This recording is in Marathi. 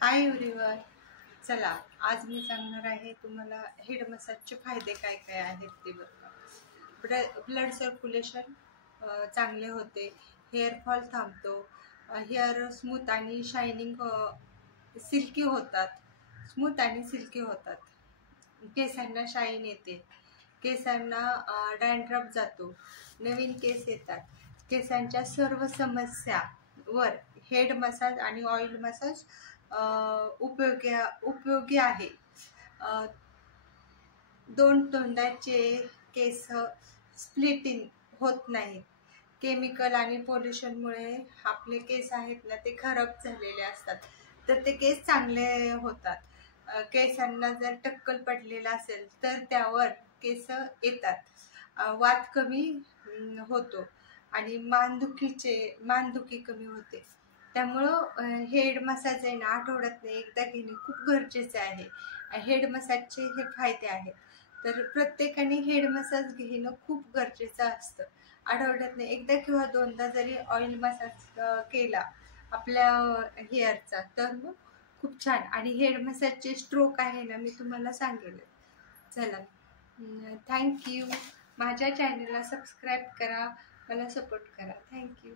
Hi everyone. चला, आज मी सांगणार आहे तुम्हाला हेड मसाजचे फायदे काय काय आहेत ते. ब्लड सर्क्युलेशन चांगले होते, हेअर फॉल थांबतो, हेअर स्मूथ आणि शायनिंग सिल्की होतात, केसांना शाईन येते, केसांना डॅन्ड्रफ जातो, नवीन केस येतात. केसांच्या सर्व समस्यावर हेड मसाज आणि ऑइल मसाज उपयोगी आहे. दोन तोंडाचे केस स्प्लिटिंग होत नाहीत. केमिकल आणि पोल्युशनमुळे आपले केस आहेत ना, ते खराब झालेले असतात, तर ते केस चांगले होतात. केसांना जर टक्कल पडलेला असेल तर त्यावर केस येतात. वात कमी होतो आणि मानदुखी कमी होते. त्यामुळं हेड मसाज आहे ना, आठवड्यातनं एकदा घेणे खूप गरजेचे आहे. हेड मसाजचे हे फायदे आहेत, तर प्रत्येकाने हेड मसाज घेणं खूप गरजेचं असतं. आठवड्यातनं एकदा किंवा दोनदा जरी ऑइल मसाज केला आपल्या हेअरचा तर मग खूप छान. आणि हेड मसाजचे स्ट्रोक आहे ना, मी तुम्हाला सांगेल. चला, थँक्यू. माझ्या चॅनलला सबस्क्राईब करा, मला सपोर्ट करा. थँक्यू.